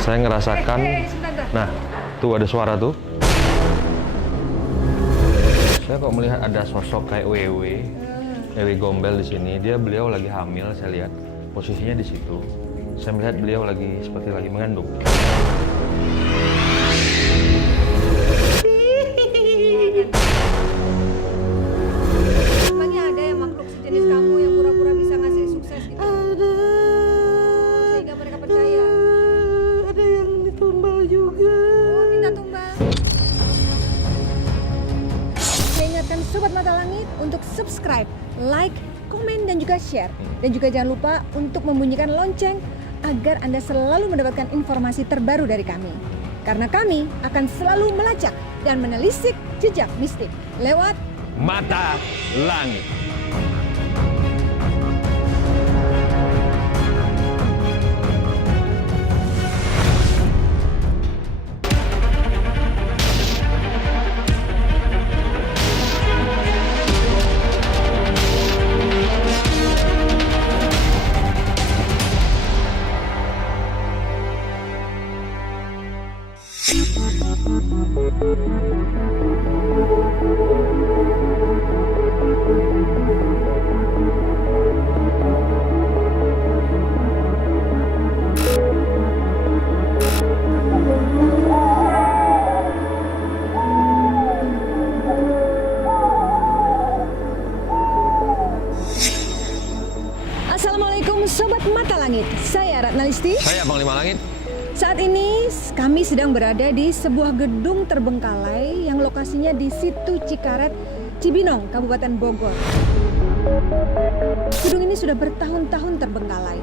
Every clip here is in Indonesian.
Saya ngerasakan, nah tuh ada suara tuh. Saya kok melihat ada sosok kayak Wewe Gombel di sini. Beliau lagi hamil, saya lihat posisinya di situ. Saya melihat beliau lagi seperti lagi mengandung. Memangnya ada yang makhluk sejenis kamu yang pura-pura bisa ngasih sukses gitu? Ada. Sehingga mereka percaya. Ada yang ditumbal juga. Oh, minta tumbal. Saya ingatkan Sobat Mata Langit untuk subscribe, like, komen, dan juga share. Dan juga jangan lupa untuk membunyikan lonceng agar Anda selalu mendapatkan informasi terbaru dari kami. Karena kami akan selalu melacak dan menelisik jejak mistik lewat Mata Langit. Assalamualaikum Sobat Mata Langit, saya Ratna Listi. Saya Panglima Langit. Saat ini kami sedang berada di sebuah gedung terbengkalai yang lokasinya di Situ Cikaret, Cibinong, Kabupaten Bogor. Gedung ini sudah bertahun-tahun terbengkalai.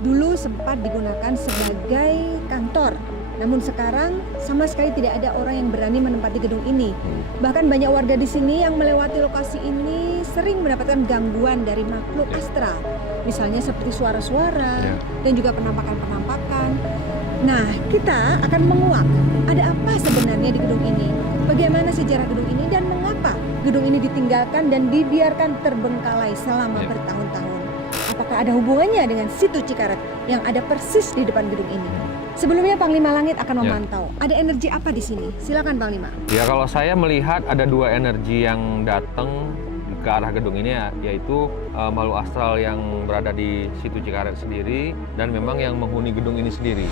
Dulu sempat digunakan sebagai kantor, namun sekarang sama sekali tidak ada orang yang berani menempati gedung ini. Bahkan banyak warga di sini yang melewati lokasi ini sering mendapatkan gangguan dari makhluk astral. Misalnya seperti suara-suara dan juga penampakan-penampakan. Nah, kita akan menguak ada apa sebenarnya di gedung ini, bagaimana sejarah gedung ini, dan mengapa gedung ini ditinggalkan dan dibiarkan terbengkalai selama bertahun-tahun. Apakah ada hubungannya dengan Situ Cikaret yang ada persis di depan gedung ini? Sebelumnya Panglima Langit akan memantau. Ada energi apa di sini? Silakan Panglima. Ya, kalau saya melihat ada dua energi yang datang ke arah gedung ini, yaitu makhluk astral yang berada di Situ Cikaret sendiri dan memang yang menghuni gedung ini sendiri.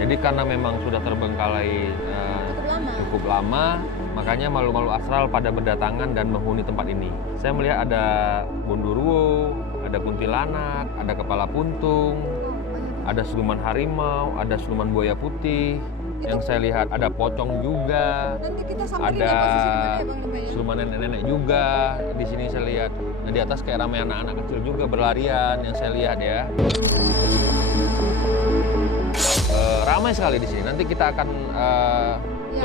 Jadi karena memang sudah terbengkalai cukup lama, makanya makhluk-makhluk astral pada berdatangan dan menghuni tempat ini. Saya melihat ada Gondoruo, ada kuntilanak, ada kepala puntung, ada siluman harimau, ada siluman buaya putih. Yang saya lihat ada pocong juga, Nanti kita samperin ada ya posisi di mana ya, Panglima ya? siluman nenek-nenek juga. Di sini saya lihat. Nah, di atas kayak ramai anak-anak kecil juga berlarian yang saya lihat ya. Ramai sekali di sini. Nanti kita akan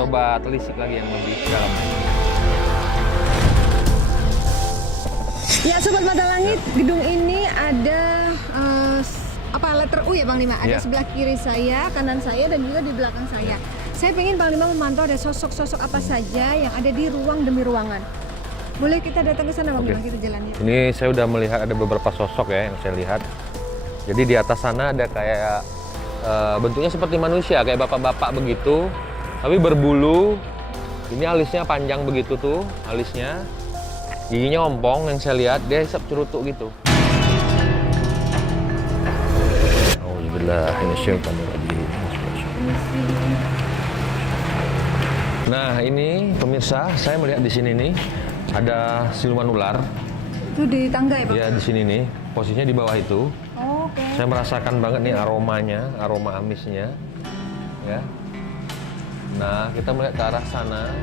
coba telisik lagi yang lebih dalam. Ya Sobat Mata Langit, gedung ini ada letter U ya Panglima? Ada sebelah kiri saya, kanan saya, dan juga di belakang saya. Saya pengen Panglima memantau ada sosok-sosok apa saja yang ada di ruang demi ruangan. Boleh kita datang ke sana Panglima, kita jalannya. Ini saya udah melihat ada beberapa sosok ya yang saya lihat. Jadi di atas sana ada kayak bentuknya seperti manusia, kayak bapak-bapak begitu, tapi berbulu. Ini alisnya panjang begitu tuh, alisnya. Giginya ompong yang saya lihat, dia hisap cerutuk gitu. Nah ini pemirsa, saya melihat di sini nih ada siluman ular. Itu di tangga ya Pak? Ya di sini nih, posisinya di bawah itu. Oh, oke. Saya merasakan banget nih aromanya, aroma amisnya. Ya. Nah kita melihat ke arah sana.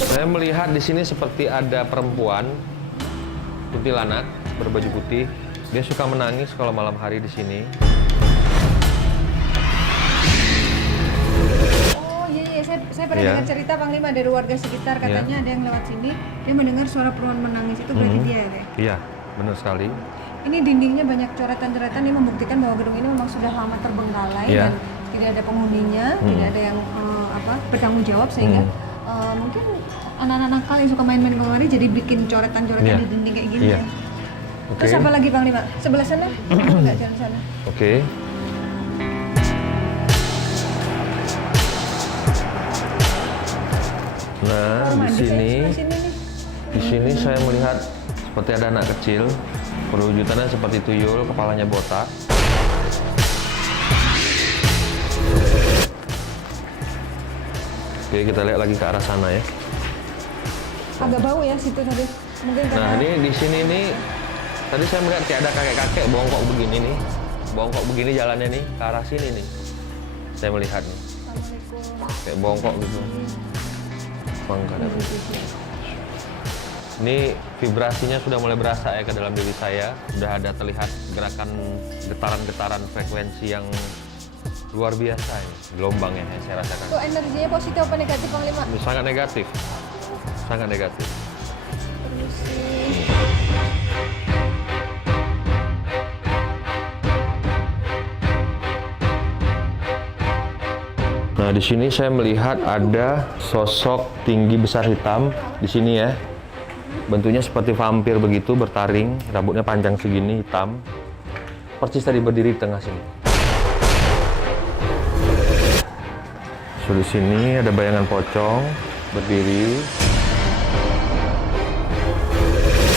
Saya melihat di sini seperti ada perempuan kuntilanak berbaju putih. Dia suka menangis kalau malam hari di sini. Oh iya, saya pernah dengar cerita Panglima dari warga sekitar, katanya ada yang lewat sini, dia mendengar suara perempuan menangis, itu berarti dia ya? Iya, benar sekali. Ini dindingnya banyak coretan-coretan yang membuktikan bahwa gedung ini memang sudah lama terbengkalai dan tidak ada penghuninya, tidak ada yang bertanggung jawab, sehingga Mungkin anak-anak nakal yang suka main-main kemari jadi bikin coretan-coretan Iya. di dinding kayak gini Iya. ya. Oke. Terus apa lagi Panglima? Sebelah sana? Enggak, jalan sana. Oke. Nah, Kamar di mandi sini, kayak sebelah sini nih. di sini saya melihat seperti ada anak kecil, perwujudannya seperti tuyul, kepalanya botak. Oke, kita lihat lagi ke arah sana ya. Agak bau ya situ tadi. Mungkin karena Nah, ini di sini nih, tadi saya melihat kayak ada kakek-kakek bongkok begini nih, bongkok begini jalannya nih ke arah sini nih. Saya melihat nih, Assalamualaikum. kayak bongkok gitu. Bangka ada. Ini vibrasinya sudah mulai berasa ya ke dalam diri saya. Sudah ada terlihat gerakan getaran-getaran frekuensi yang luar biasa ini, gelombangnya yang saya rasakan. Itu energinya positif apa negatif Panglima? Ini sangat negatif, sangat negatif. Permisi. Nah, di sini saya melihat ada sosok tinggi besar hitam di sini ya. Bentuknya seperti vampir begitu, bertaring, rambutnya panjang segini, hitam. Persis tadi berdiri di tengah sini. So, di sini ada bayangan pocong berdiri.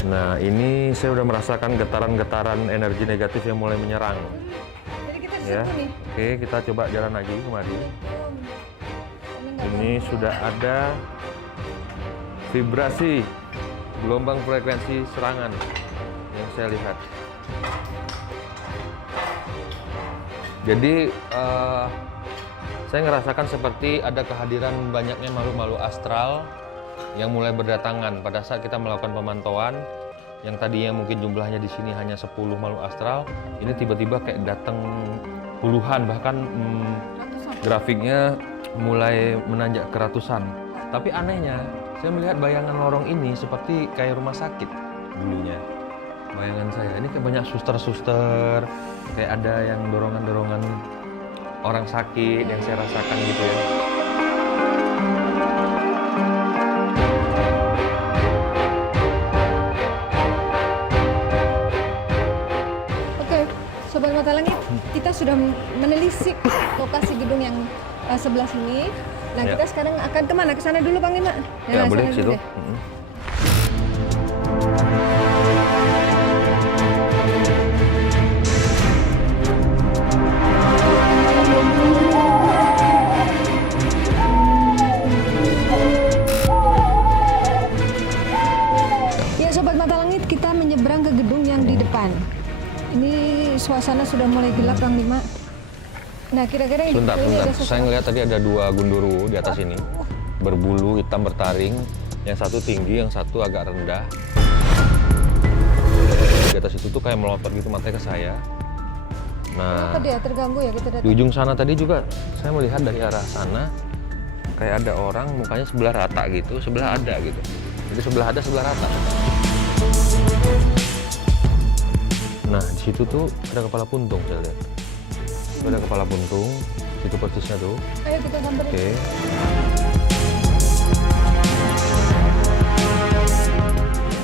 Nah, ini saya udah merasakan getaran-getaran energi negatif yang mulai menyerang. Jadi kita di Ya, situ nih. oke, kita coba jalan lagi kemari. Ini nggak Ini sudah ada vibrasi gelombang frekuensi serangan yang saya lihat. Jadi saya ngerasakan seperti ada kehadiran banyaknya makhluk-makhluk astral yang mulai berdatangan pada saat kita melakukan pemantauan. Yang tadinya mungkin jumlahnya di sini hanya 10 makhluk astral, ini tiba-tiba kayak datang puluhan, bahkan ratusan. grafiknya mulai menanjak ke ratusan. Tapi anehnya, saya melihat bayangan lorong ini seperti kayak rumah sakit dulunya. Bayangan saya, ini kayak banyak suster-suster, kayak ada yang dorongan-dorongan orang sakit yang saya rasakan gitu ya. Oke, Sobat Mata Langit, kita sudah menelisik lokasi gedung yang sebelah sini. Nah, Ya. kita sekarang akan kemana? Ke sana dulu, Panglima? Ya, Nah, boleh sana situ. dulu deh. Ya, Sobat Mata Langit, kita menyeberang ke gedung yang di depan. Ini suasana sudah mulai gelap, Panglima. Nah, kira-kira yang di Sebentar, gedung ini ada sebentar. Saya ngelihat tadi ada dua gundurwo di atas ini, berbulu hitam bertaring. Yang satu tinggi, yang satu agak rendah. Di atas itu tuh kayak melompat gitu matanya ke saya. Nah, Apa dia terganggu ya kita di datang? ujung sana tadi juga saya melihat dari arah sana kayak ada orang mukanya sebelah rata gitu, sebelah ada gitu. Jadi sebelah ada, sebelah rata. Nah, di situ tuh ada kepala puntung saya lihat. Itu ada kepala puntung, itu persisnya tuh. Ayo kita samperin. Oke.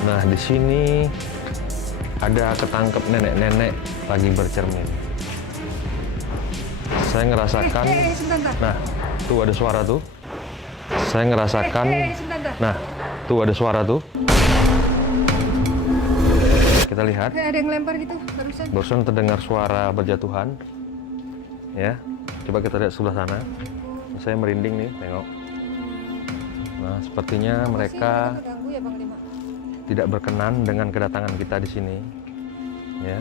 Nah, di sini ada ketangkep nenek-nenek lagi bercermin. Saya ngerasakan, Sebentar. nah, tuh ada suara tuh. Saya ngerasakan, Sebentar. nah, tuh ada suara tuh. Kita lihat, Kayak ada yang lempar gitu barusan. barusan terdengar suara berjatuhan. Ya, coba kita lihat sebelah sana. Saya merinding nih, tengok. Nah, sepertinya mereka Terganggu ya, Panglima. tidak berkenan dengan kedatangan kita di sini. Ya.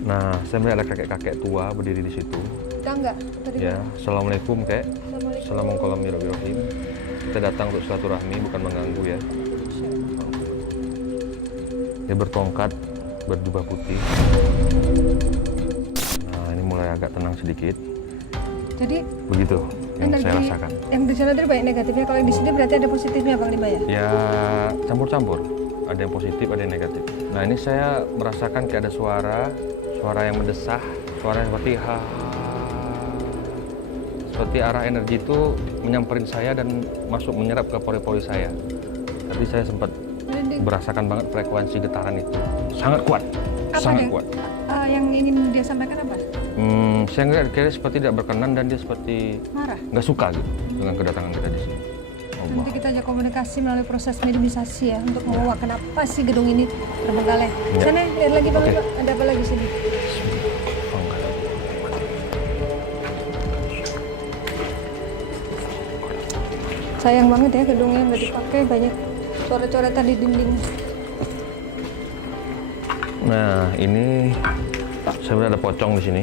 Nah, saya melihat ada kakek-kakek tua berdiri di situ. Tangga. Tadi Ya, assalamualaikum kek. Assalamualaikum. Assalamualaikum. Kita datang untuk silaturahmi, bukan mengganggu ya. Dia bertongkat, berjubah putih. Nah, ini mulai agak tenang sedikit. Jadi Begitu yang saya energi rasakan. yang di sana tadi banyak negatifnya. Kalau yang di sini berarti ada positifnya, Panglima ya? Ya, campur-campur. Ada yang positif, ada yang negatif. Nah, ini saya merasakan kayak ada suara yang mendesah, suara yang seperti ha. seperti arah energi itu menyamperin saya dan masuk menyerap ke pori-pori saya. Tadi saya sempat berasakan banget frekuensi getaran itu. Sangat kuat, sangat kuat. Yang ingin dia sampaikan apa? Saya ngeliat kayaknya seperti tidak berkenan dan dia seperti Marah. nggak suka gitu dengan kedatangan kita di sini. Allah. Nanti kita aja komunikasi melalui proses mediumisasi ya untuk membawa kenapa sih gedung ini terbengkalai. Ya. Sana lihat lagi Bang, Oke. Pak. Ada apa lagi sini? Oh, enggak ada. Sayang banget ya gedungnya nggak dipakai, banyak coret-coretan di dinding. Nah, ini saya melihat ada pocong di sini.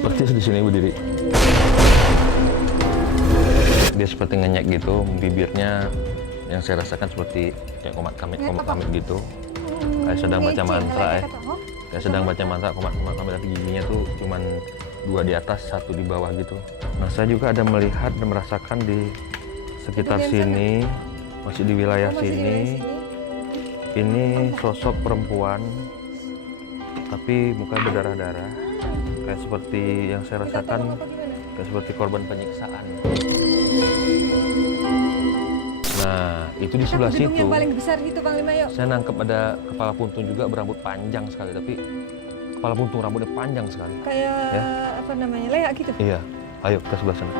Persis di sini berdiri. Dia seperti ngenyek gitu, bibirnya yang saya rasakan seperti kayak komat kamit gitu. Kayak sedang baca mantra ya. Kayak sedang baca mantra komat kamit, tapi giginya tuh cuman 2 di atas, 1 di bawah gitu. Nah, saya juga ada melihat dan merasakan di sekitar sini, masih di wilayah sini. Ini sosok perempuan, tapi muka berdarah-darah, kayak seperti yang saya rasakan, kayak seperti korban penyiksaan. Nah, itu di sebelah gedung situ. yang paling besar itu Panglima, yuk. Saya nangkep ada kepala puntung juga berambut panjang sekali, tapi kepala puntung rambutnya panjang sekali. Kayak Ya. apa namanya, leak gitu. Iya, ayo kita sebelah sana.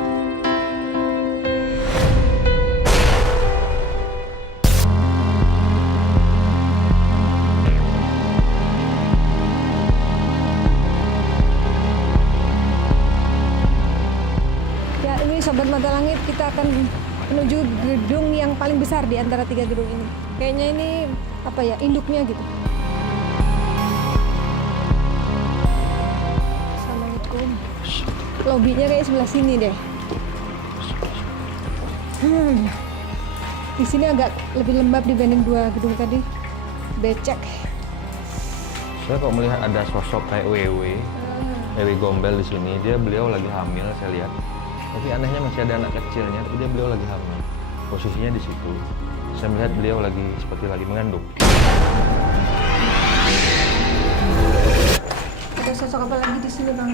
Ya, ini Sobat Mata Langit, kita akan menuju gedung yang paling besar di antara 3 gedung ini. Kayaknya ini apa ya, induknya gitu. Assalamualaikum. Lobinya kayak sebelah sini deh. Di sini agak lebih lembab dibanding 2 gedung tadi. Becek. Saya kok melihat ada sosok kayak Wewe Gombel di sini. Beliau lagi hamil, saya lihat. Tapi anehnya masih ada anak kecilnya, tapi beliau lagi hamil. Posisinya di situ. Saya melihat beliau lagi seperti lagi mengandung. Ada sosok apa lagi di sini Bang?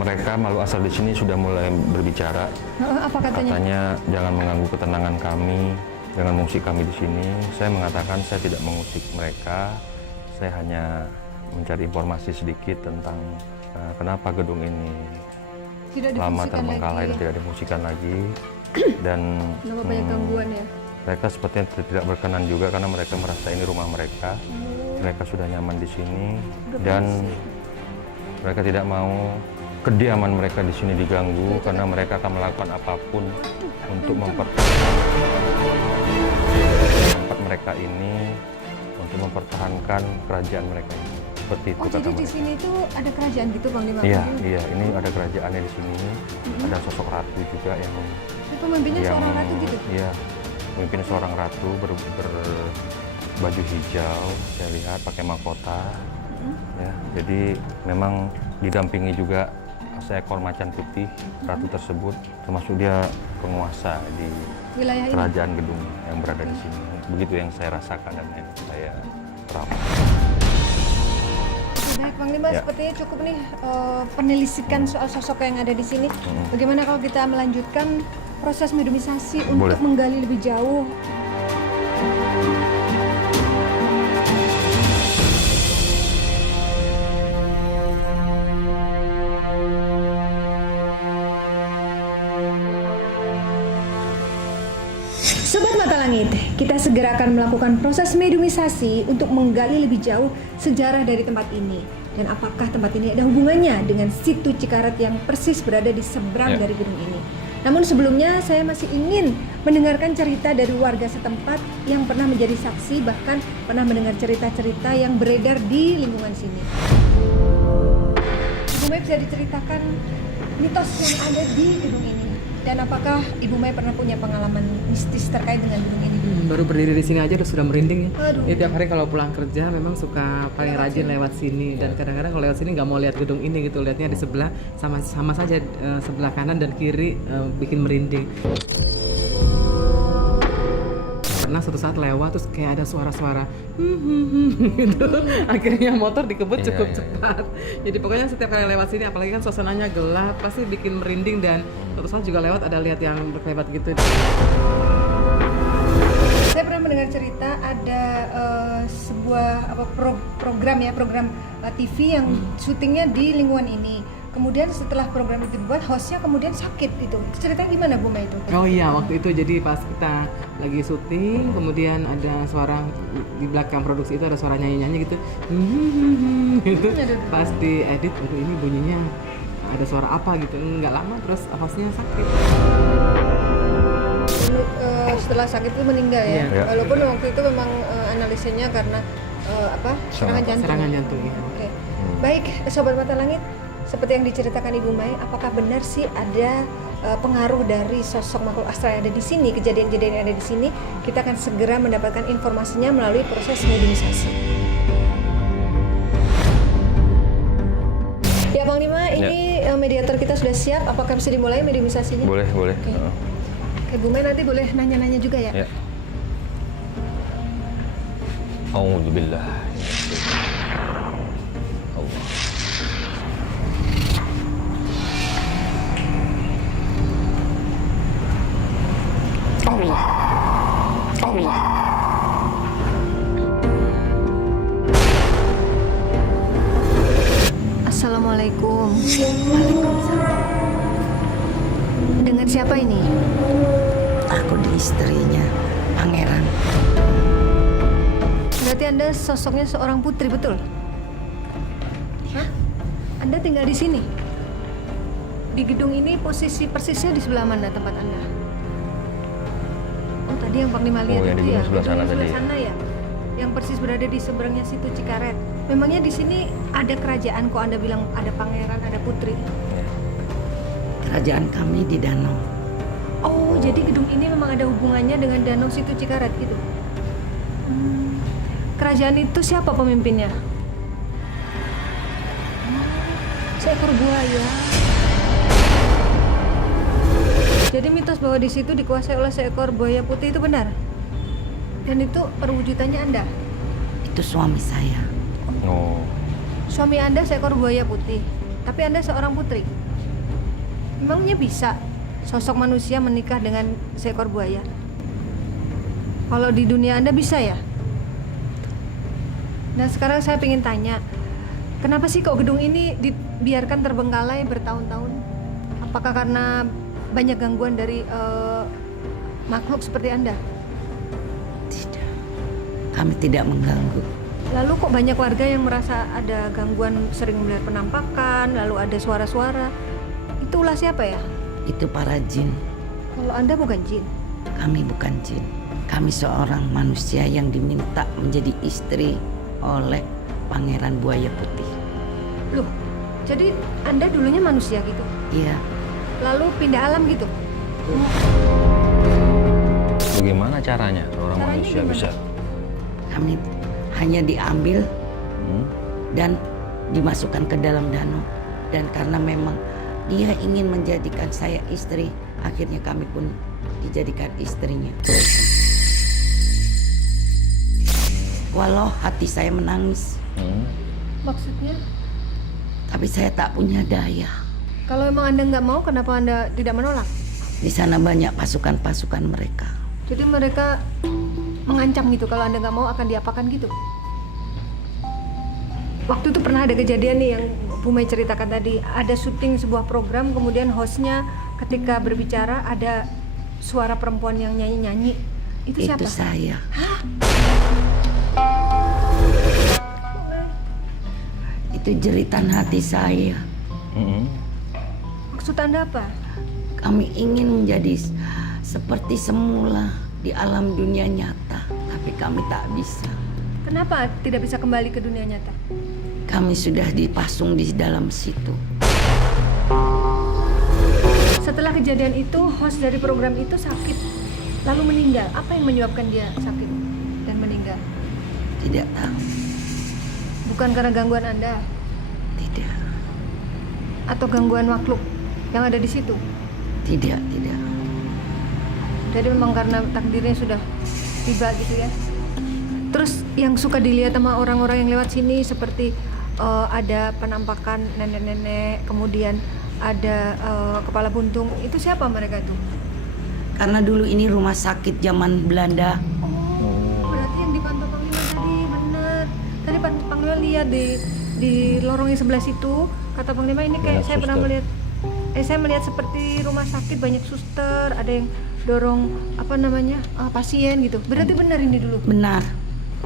Mereka makhluk asal di sini sudah mulai berbicara. Apa katanya? Katanya jangan mengganggu ketenangan kami, jangan mengusik kami di sini. Saya mengatakan saya tidak mengusik mereka. Saya hanya mencari informasi sedikit tentang kenapa gedung ini Tidak lama difungsikan terbengkalai lagi. dan tidak difungsikan lagi. Dan Kenapa banyak gangguan ya? mereka sepertinya tidak berkenan juga karena mereka merasa ini rumah mereka. Mereka sudah nyaman di sini dan mereka tidak mau kediaman mereka di sini diganggu karena mereka akan melakukan apapun untuk tempat mereka ini, untuk mempertahankan kerajaan mereka ini. Seperti itu kata Jadi di mereka. sini itu ada kerajaan gitu Bang Lima? Iya, ini ada kerajaannya di sini. Ada sosok ratu juga yang Pemimpinnya seorang ratu gitu? Iya, pemimpin seorang ratu berbaju hijau, saya lihat pakai mahkota. Ya, jadi memang didampingi juga seekor macan putih ratu tersebut, termasuk dia penguasa di Wilayah ini? kerajaan gedung yang berada di sini. Begitu yang saya rasakan dan yang saya terapkan. Baik Bang Lima, Ya. sepertinya cukup nih penelitikan soal sosok yang ada di sini. Bagaimana kalau kita melanjutkan proses mediumisasi untuk Boleh. menggali lebih jauh? Sobat Mata Langit, kita segera akan melakukan proses mediumisasi untuk menggali lebih jauh sejarah dari tempat ini. Dan apakah tempat ini ada hubungannya dengan situ Cikaret yang persis berada di seberang Ya. dari gedung ini. Namun sebelumnya saya masih ingin mendengarkan cerita dari warga setempat yang pernah menjadi saksi, bahkan pernah mendengar cerita-cerita yang beredar di lingkungan sini. Bu Mei, bisa diceritakan mitos yang ada di gedung ini? Dan apakah Ibu Mai pernah punya pengalaman mistis terkait dengan gedung ini? Baru berdiri di sini aja sudah merinding ya. Aduh. Jadi tiap hari kalau pulang kerja memang suka paling rajin lewat sini, dan kadang-kadang kalau lewat sini nggak mau lihat gedung ini gitu, lihatnya di sebelah sama saja, sebelah kanan dan kiri bikin merinding. Pernah suatu saat lewat terus kayak ada suara-suara gitu. Akhirnya motor dikebut cukup cepat. Jadi pokoknya setiap kali lewat sini, apalagi kan suasananya gelap, pasti bikin merinding. Dan suatu saat juga lewat ada lihat yang berkelebat gitu. Saya pernah mendengar cerita ada sebuah program TV yang syutingnya di lingkungan ini. Kemudian setelah program itu dibuat, hostnya kemudian sakit itu. Ceritanya gimana Bu Mai itu? Oh iya, waktu itu jadi pas kita lagi syuting, kemudian ada suara di belakang produksi itu ada suara nyanyi-nyanyi gitu. Gitu. Pas diedit, aduh ini bunyinya ada suara apa gitu. Nggak lama terus hostnya sakit. Setelah sakit itu meninggal ya. Iya. Walaupun waktu itu memang analisanya karena serangan jantung. Serangan jantung ya. Oke. Baik, Sobat Mata Langit, seperti yang diceritakan Ibu Mai, apakah benar sih ada pengaruh dari sosok makhluk astral yang ada di sini, kejadian-kejadian yang ada di sini? Kita akan segera mendapatkan informasinya melalui proses mediumisasi. Ya Panglima, ini mediator kita sudah siap. Apakah bisa dimulai mediumisasinya? Boleh. Oke. Oke, Bu Mai nanti boleh nanya-nanya juga ya. Ya. Auzubillah. Allah. Allah. Assalamualaikum. Waalaikumsalam. Dengan siapa ini? Aku di istrinya, Pangeran. Berarti Anda sosoknya seorang putri, betul? Hah? Anda tinggal di sini? Di gedung ini posisi persisnya di sebelah mana tempat Anda? Oh, tadi yang Panglima lihat yang di itu ya? gedung sebelah sana Gedung tadi. sana ya? Yang persis berada di seberangnya situ Cikaret. Memangnya di sini ada kerajaan kok Anda bilang ada pangeran, ada putri? Kerajaan kami di danau. Oh, jadi gedung ini memang ada hubungannya dengan danau situ Cikaret gitu? Kerajaan itu siapa pemimpinnya? Seekor buaya. Jadi mitos bahwa di situ dikuasai oleh seekor buaya putih itu benar? Dan itu perwujudannya Anda? Itu suami saya. Oh. Suami Anda seekor buaya putih, tapi Anda seorang putri. Memangnya bisa sosok manusia menikah dengan seekor buaya? Kalau di dunia Anda bisa ya? Nah sekarang saya ingin tanya, kenapa sih kok gedung ini dibiarkan terbengkalai bertahun-tahun? Apakah karena banyak gangguan dari makhluk seperti Anda? Tidak. Kami tidak mengganggu. Lalu kok banyak warga yang merasa ada gangguan, sering melihat penampakan, lalu ada suara-suara. Itu ulah siapa ya? Itu para jin. Kalau Anda bukan jin. Kami bukan jin. Kami seorang manusia yang diminta menjadi istri oleh Pangeran Buaya Putih. Loh, jadi Anda dulunya manusia gitu? Iya. Lalu pindah alam gitu? Bagaimana caranya orang Caranya manusia gimana? bisa? Kami hanya diambil dan dimasukkan ke dalam danau. Dan karena memang dia ingin menjadikan saya istri, akhirnya kami pun dijadikan istrinya. Walau hati saya menangis, Maksudnya? tapi saya tak punya daya. Kalau emang Anda nggak mau, kenapa Anda tidak menolak? Di sana banyak pasukan-pasukan mereka. Jadi mereka mengancam gitu, kalau Anda nggak mau akan diapakan gitu? Waktu itu pernah ada kejadian nih yang Bu Mai ceritakan tadi. Ada syuting sebuah program, kemudian hostnya ketika berbicara ada suara perempuan yang nyanyi-nyanyi. Itu siapa? Itu saya. Itu jeritan hati saya. Maksud Anda apa? Kami ingin menjadi seperti semula di alam dunia nyata, tapi kami tak bisa. Kenapa tidak bisa kembali ke dunia nyata? Kami sudah dipasung di dalam situ. Setelah kejadian itu, host dari program itu sakit, lalu meninggal. Apa yang menyebabkan dia sakit dan meninggal? Tidak tahu. Bukan karena gangguan Anda Tidak. atau gangguan makhluk yang ada di situ? Tidak. Jadi memang karena takdirnya sudah tiba gitu ya. Terus yang suka dilihat sama orang-orang yang lewat sini seperti ada penampakan nenek-nenek, kemudian ada kepala buntung. Itu siapa mereka itu? Karena dulu ini rumah sakit zaman Belanda. Oh, berarti yang dipantau Panglima tadi benar. Tadi Panglima lihat di lorong yang sebelah situ. Kata Panglima ini kayak Banyak saya pernah suster. melihat. Saya melihat seperti rumah sakit banyak suster, ada yang dorong pasien gitu. Berarti benar ini dulu. Benar.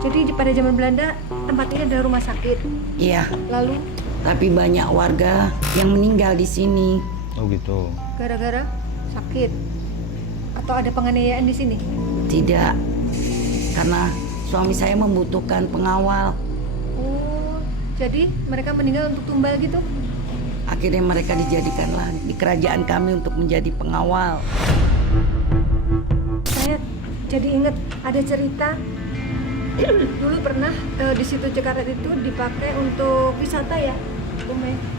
Jadi pada zaman Belanda tempat ini adalah rumah sakit. Iya. Lalu Tapi banyak warga yang meninggal di sini. Oh gitu. gara-gara sakit atau ada penganiayaan di sini? Tidak. Karena suami saya membutuhkan pengawal. Oh, jadi mereka meninggal untuk tumbal gitu? Akhirnya mereka dijadikanlah di kerajaan kami untuk menjadi pengawal. Saya jadi ingat ada cerita dulu pernah di situ Jakarta itu dipakai untuk wisata ya,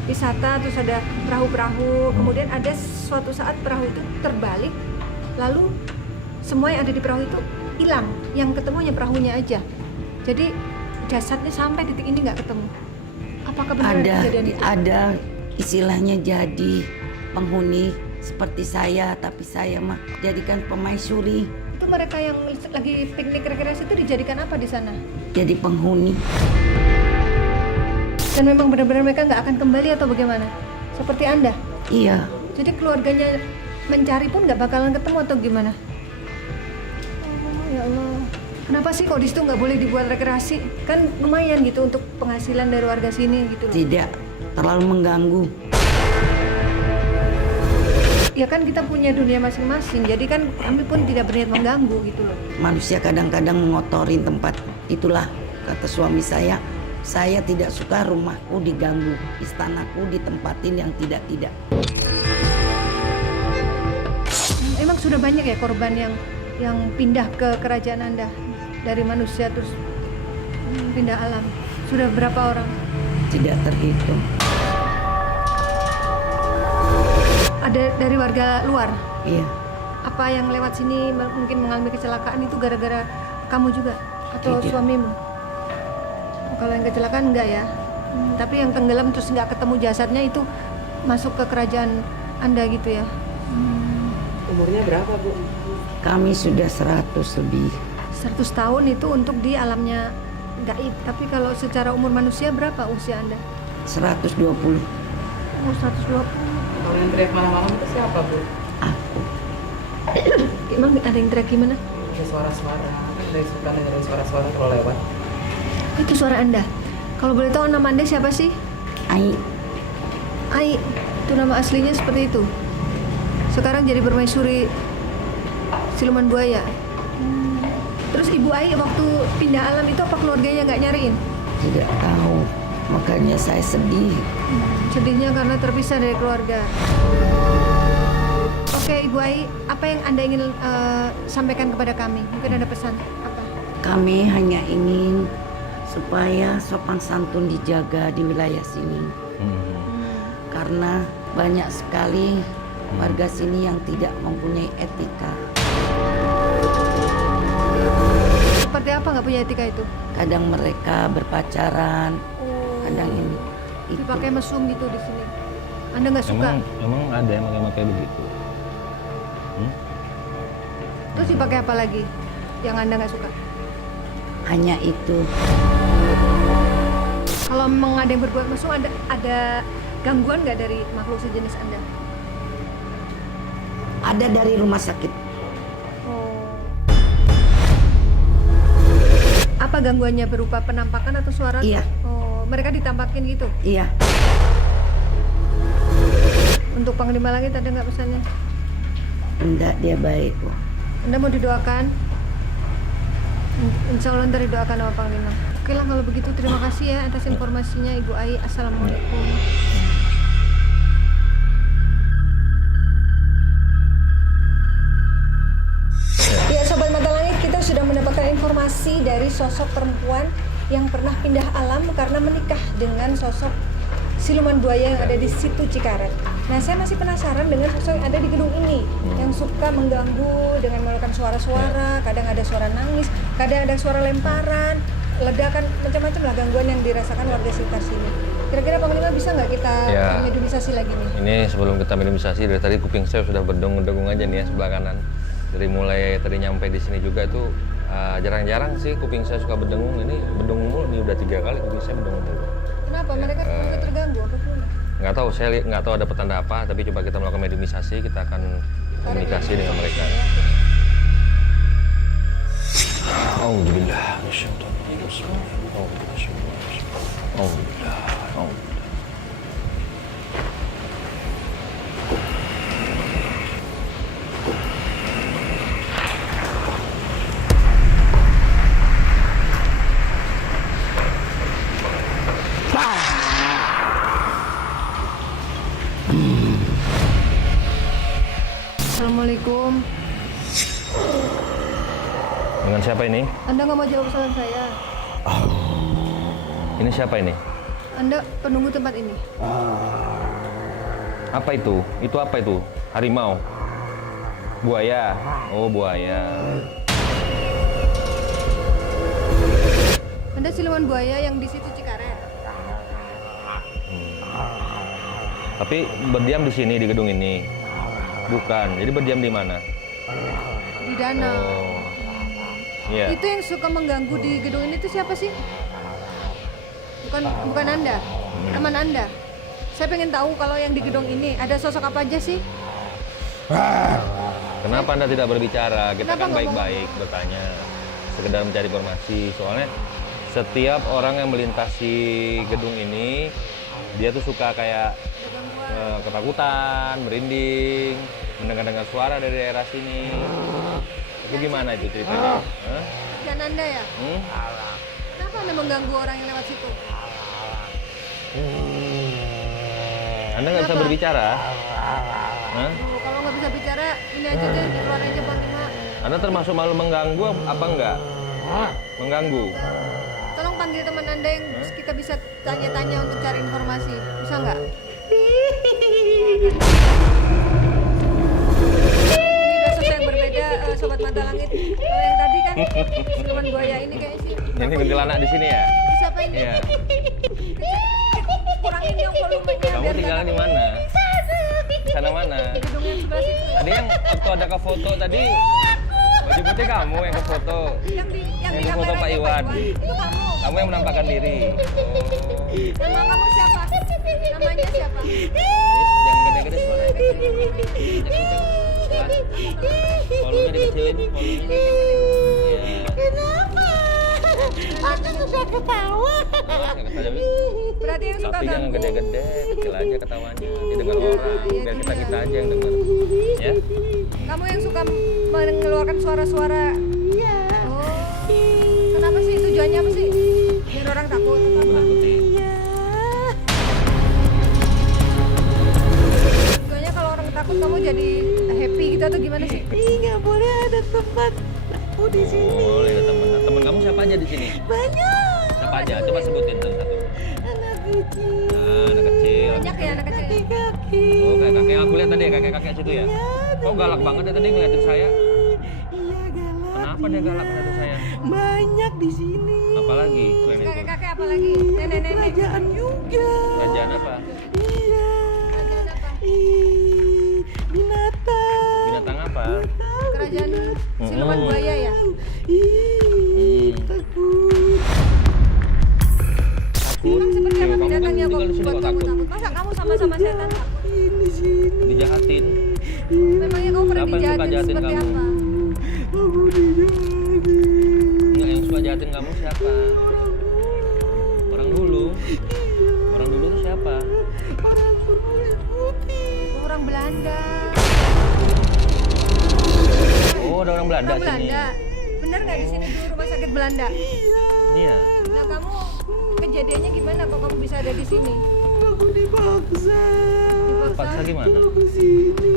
wisata, terus ada perahu-perahu, kemudian ada suatu saat perahu itu terbalik, lalu semua yang ada di perahu itu hilang, yang ketemu hanya perahunya aja. Jadi jasadnya sampai detik ini nggak ketemu. Apakah benar kejadian itu? Ada istilahnya jadi penghuni seperti saya, tapi saya mah jadikan pemaisuri, Itu mereka yang lagi piknik rekreasi itu dijadikan apa di sana? jadi penghuni. Dan memang benar-benar mereka nggak akan kembali atau bagaimana? Seperti Anda? Iya, Jadi keluarganya mencari pun nggak bakalan ketemu atau gimana? Oh ya Allah. Kenapa sih kok di situ nggak boleh dibuat rekreasi? Kan lumayan gitu untuk penghasilan dari warga sini gitu loh. tidak terlalu mengganggu. Ya kan kita punya dunia masing-masing. Jadi kan kami pun tidak berniat mengganggu gitu loh. Manusia kadang-kadang mengotorin tempat. Itulah kata suami saya tidak suka rumahku diganggu, istanaku ditempatin yang tidak-tidak. Emang sudah banyak ya korban yang pindah ke kerajaan Anda dari manusia terus pindah alam. Sudah berapa orang? Tidak terhitung. Ada dari warga luar? Iya, Apa yang lewat sini mungkin mengalami kecelakaan itu gara-gara kamu juga atau Tidak. suamimu? Oh, kalau yang kecelakaan enggak ya. Tapi yang tenggelam terus nggak ketemu jasadnya itu masuk ke kerajaan Anda gitu ya. Umurnya berapa, Bu? kami sudah 100 lebih. 100 tahun itu untuk di alamnya gaib. Tapi kalau secara umur manusia berapa usia Anda? 120. Oh, 120. Kalau yang teriak malam-malam itu siapa, Bu? Aku. Emang ada yang teriak gimana? Ada suara-suara, kan dari suka dengerin suara-suara kalau lewat. Oh, itu suara Anda. Kalau boleh tahu nama Anda siapa sih? Ai, Ai. Itu nama aslinya seperti itu. Sekarang jadi permaisuri siluman buaya. Terus Ibu Ai waktu pindah alam itu apa keluarganya nggak nyariin? tidak tahu. Makanya saya sedih. Sedihnya karena terpisah dari keluarga. Oke, Ibu Ai, apa yang Anda ingin sampaikan kepada kami? Mungkin ada pesan apa? Kami hanya ingin supaya sopan santun dijaga di wilayah sini. Karena banyak sekali warga sini yang tidak mempunyai etika. Seperti apa nggak punya etika itu? Kadang mereka berpacaran, kadang ini itu. Dipakai mesum gitu di sini. Anda nggak suka? Emang ada yang pakai begitu? Terus dipakai apa lagi yang Anda nggak suka? Hanya itu. Kalau memang ada yang berbuat mesum, ada gangguan nggak dari makhluk sejenis Anda? Ada dari rumah sakit. Oh. Apa gangguannya, berupa penampakan atau suara? Iya. Oh, mereka ditampakin gitu. Iya, Untuk Panglima Langit ada nggak pesannya? enggak, dia baik. Anda mau didoakan? Insya Allah ntar didoakan sama Panglima. Oke lah kalau begitu, terima kasih ya atas informasinya Ibu Ai. Assalamualaikum. versi dari sosok perempuan yang pernah pindah alam karena menikah dengan sosok siluman buaya yang ada di situ Cikaret. Nah, saya masih penasaran dengan sosok yang ada di gedung ini yang suka mengganggu dengan mengeluarkan suara-suara, kadang ada suara nangis, kadang ada suara lemparan, ledakan, macam-macam lah gangguan yang dirasakan warga sekitar sini. Kira-kira Panglima bisa nggak kita mediumisasi lagi nih? Ini sebelum kita mediumisasi, dari tadi kuping saya sudah berdengung-dengung aja nih ya sebelah kanan. Dari mulai tadi nyampe di sini juga itu jarang-jarang sih kuping saya suka berdengung. Ini berdengung mulu, ini udah 3 kali kuping saya berdengung mulu. Kenapa? Mereka terganggu apa pun? Nggak tahu, saya nggak tahu ada petanda apa, tapi coba kita melakukan mediumisasi, kita akan komunikasi dengan mereka. Alhamdulillah. Assalamualaikum. Dengan siapa ini? Anda nggak mau jawab salam saya? Ini siapa ini? Anda penunggu tempat ini? Apa itu? Itu apa itu? Harimau? Buaya? Oh, buaya. Anda siluman buaya yang di situ Cikaret? Tapi berdiam di sini, di gedung ini? Bukan. Jadi berdiam di mana? Di danau. Oh. Iya. Itu yang suka mengganggu di gedung ini tuh siapa sih? Bukan Anda, teman Anda. Saya pengen tahu kalau yang di gedung ini ada sosok apa aja sih? Kenapa Anda tidak berbicara? Kita Kenapa kan baik-baik bertanya, sekedar mencari informasi. Soalnya setiap orang yang melintasi gedung ini, dia tuh suka kayak ketakutan, merinding, mendengar-dengar suara dari daerah sini. Itu gimana itu ceritanya? Hah? Dan Anda ya? Kenapa Anda mengganggu orang yang lewat situ? Anda nggak bisa berbicara? Hah? Kalau nggak bisa bicara, ini aja deh, keluar aja Panglima. Anda termasuk malu mengganggu apa enggak? Mengganggu? Tolong panggil teman Anda yang kita bisa tanya-tanya untuk cari informasi. Bisa nggak? Ini udah sosok yang berbeda, Sobat Mata Langit. Kalau yang tadi kan siluman buaya ini kayaknya sih. Ini kuntilanak di sini ya? Siapa ini? Iya. Kurangin yang volumenya. Kamu tinggalnya di mana? Di sana mana? Di gedung yang sebelah situ. Tadi yang waktu ada ke foto tadi, baju putih kamu yang ke foto. Yang di Yang foto kameranya Pak Iwan. Itu kamu. Kamu yang menampakkan diri. Oh. Nama kamu siapa? Namanya siapa? Jangan gede-gede suaranya. Kenceng-kenceng. Volumenya dikecilin, volumenya. Iya. Aku sudah ketawa. Berarti yang suka Tapi jangan ganggu. gede-gede, kecil aja ketawanya. Didengar orang, biar kita aja yang dengar. Ya? Kamu yang suka mengeluarkan suara-suara. Iya. Oh. Kenapa sih? Tujuannya apa sih? Biar orang takut. Menakuti. Tujuannya kalau orang takut kamu jadi happy gitu atau gimana sih? Nggak boleh ada tempat aku di sini. Boleh ada teman. Teman kamu siapa aja di sini? Banyak Siapa aja? Coba sebutin satu-satu. anak kecil. Nah, anak kecil. Banyak ya anak kecil. Kaki. Oh, kayak kakek aku lihat tadi ya, kakek-kakek situ ya. Kok galak banget ya tadi ngeliatin saya? Iya galak. Kenapa dia galak ngeliatin saya? Banyak di sini. Apalagi selain itu? Kakek-kakek apa lagi? Nenek-nenek. Kerajaan juga. Kerajaan apa? Iya. Kerajaan apa? Ih, binatang. Binatang apa? Kerajaan siluman buaya ya? Ih, takut. Takut. Emang seperti apa Kamu kan binatangnya kok tinggal di sini buat kok kamu takut. takut? Masa kamu sama-sama setan takut? Di sini. Dijahatin. Memangnya kamu pernah Siapa yang suka dijahatin jahatin seperti kamu? apa? Aku dijahatin. Enggak, yang suka jahatin kamu siapa? Orang dulu. Orang dulu tuh siapa? Orang berkulit putih. Orang Belanda. Oh, ada orang Belanda Orang sini. Belanda. Bener nggak di sini dulu rumah sakit Belanda? Iya. Nah kamu kejadiannya gimana kok kamu bisa ada di sini? Aku dipaksa. Paksa gimana? Aku sini.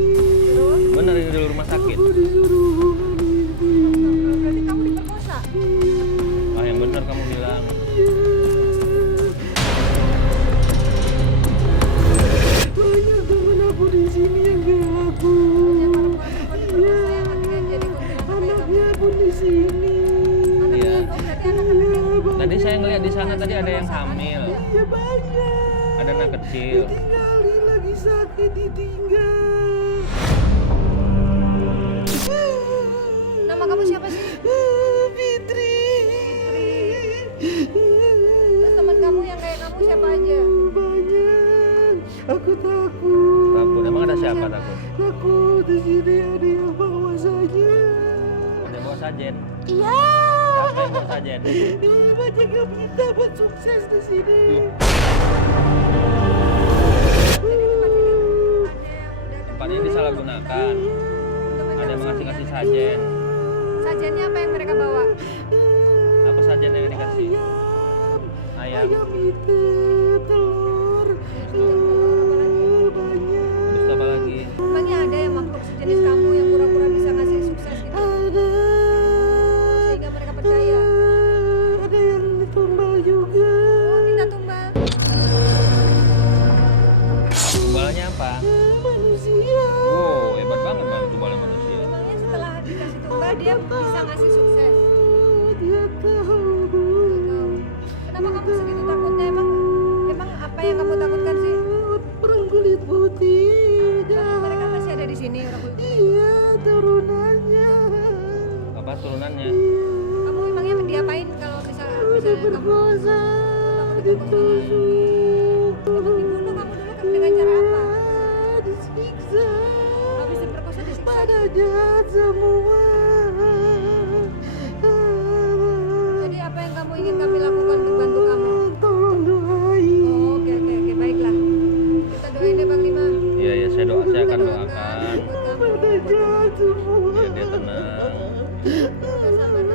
Terus? Benar ini dulu rumah sakit. Aku disuruh mandi. Berarti kamu diperkosa? benar kamu bilang. Banyak teman aku di sini yang kayak aku. Iya, anaknya pun di sini. Iya. Iya, Tadi saya ngeliat di sana tadi ada yang hamil, Iya banyak. ada anak kecil. Ditinggalin lagi sakit ditinggal. Nama kamu siapa sih? Fitri. Terus teman kamu yang kayak kamu siapa aja? Banyak. Aku takut. Takut. Emang ada siapa takut? Takut di sini ada yang bawa saja. Ada bawa sajen. Iya. Siapa yang bawa sajen? Banyak yang minta buat sukses di sini. Tempat ini disalahgunakan. Ada yang ngasih sajen. Sajennya apa yang mereka bawa? Apa sajen yang dikasih? Ayam. Ayam itu, telur. Banyak. Terus apa lagi? Emangnya ada yang makhluk sejenis kamu yang pura-pura bisa ngasih sukses gitu? Ada. Sehingga mereka percaya. Ada yang ditumbal juga. Oh, minta tumbal. Tumbalnya apa? Manusia. Wow, hebat banget bang tumbalnya manusia. Emangnya setelah dikasih tumbal dia bisa ngasih sukses? Dia tahu. Kenapa kamu segitu takutnya? Emang apa yang kamu takutkan sih? Orang kulit putih. Mereka masih ada di sini orang kulit putih. Iya, turunannya. Apa turunannya? Kamu emangnya diapain kalau misalnya kamu Berdosa, takut ditusuk. dibunuh? Kamu dulu dengan cara apa? Disiksa. Habis diperkosa disiksa. Pada jahat semua. Jadi apa yang kamu ingin kami lakukan untuk bantu kamu? Tolong doain. Oh, oke, baiklah. Kita doain deh Bang Lima. Iya, saya akan doakan. Pada jahat semua. Biar dia tenang. Sabar.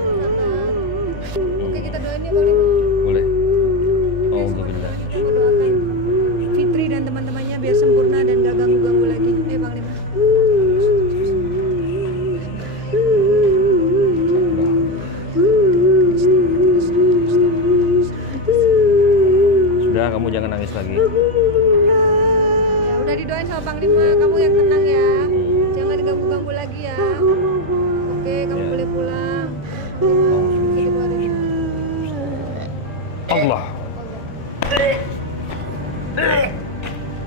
Oke, kita doain ya Bang Lima. Boleh. Oh, alhamdulillah. Kita doakan Fitri dan teman-temannya biar sempurna dan gak ganggu-ganggu lagi. Bang Lima. Sudah, kamu jangan nangis lagi. Ya, udah didoain sama Bang Lima. Kamu yang tenang ya. Jangan diganggu-ganggu lagi ya. Oke, kamu Ya. boleh pulang. Allah.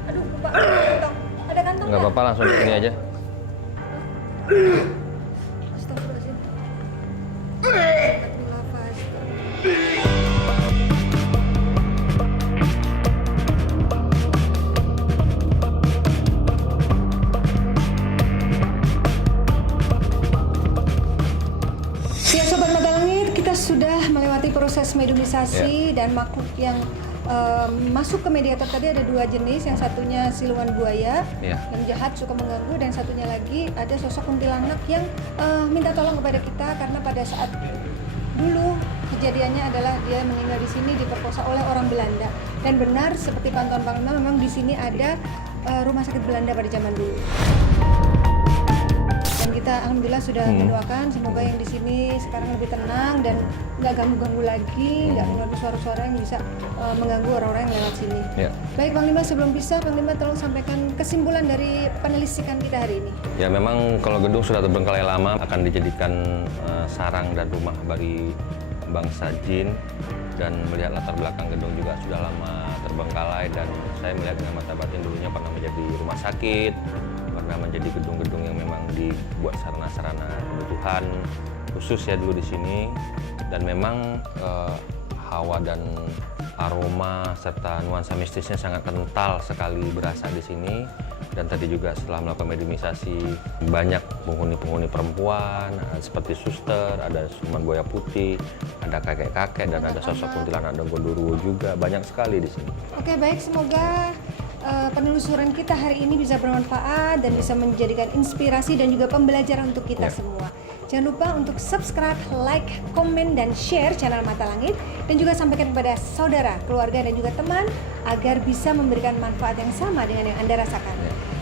Aduh, lupa. Kantong. Ada kantong Nggak apa-apa, langsung ini aja. Astagfirullahaladzim. Nafas. Ya Sobat Mata Langit, kita sudah melewati proses mediumisasi dan makhluk yang masuk ke mediator tadi ada dua jenis, yang satunya siluman buaya Ya. yang jahat suka mengganggu, dan satunya lagi ada sosok kuntilanak yang minta tolong kepada kita karena pada saat dulu kejadiannya adalah dia meninggal di sini diperkosa oleh orang Belanda, dan benar seperti pantauan Bang Lima memang di sini ada rumah sakit Belanda pada zaman dulu. Dan kita alhamdulillah sudah mendoakan semoga yang di sini sekarang lebih tenang dan nggak ganggu-ganggu lagi, nggak mengeluarkan suara-suara yang bisa mengganggu orang-orang yang lewat sini. Ya. Baik Bang Lima, sebelum pisah Bang Lima tolong sampaikan kesimpulan dari penelitian kita hari ini. Ya memang kalau gedung sudah terbengkalai lama akan dijadikan sarang dan rumah bagi bangsa jin, dan melihat latar belakang gedung juga sudah lama terbengkalai, dan saya melihat dengan mata batin dulunya pernah menjadi rumah sakit, pernah menjadi gedung-gedung yang memang dibuat sarana-sarana kebutuhan khusus ya dulu di sini, dan memang hawa dan aroma serta nuansa mistisnya sangat kental sekali berasa di sini. Dan tadi juga setelah melakukan mediumisasi banyak penghuni-penghuni perempuan, seperti suster, ada siluman buaya putih, ada kakek-kakek, dan ada sosok kuntilanak dan gondoruo juga, banyak sekali di sini. Oke, baik, semoga penelusuran kita hari ini bisa bermanfaat dan bisa menjadikan inspirasi dan juga pembelajaran untuk kita semua. Jangan lupa untuk subscribe, like, komen, dan share channel Mata Langit, dan juga sampaikan kepada saudara, keluarga, dan juga teman agar bisa memberikan manfaat yang sama dengan yang Anda rasakan.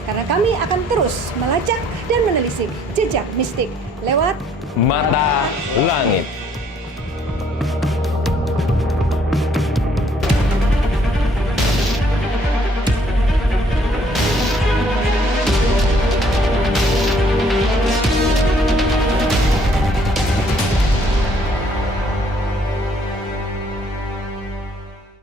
Karena kami akan terus melacak dan menelisik jejak mistik lewat Mata Langit.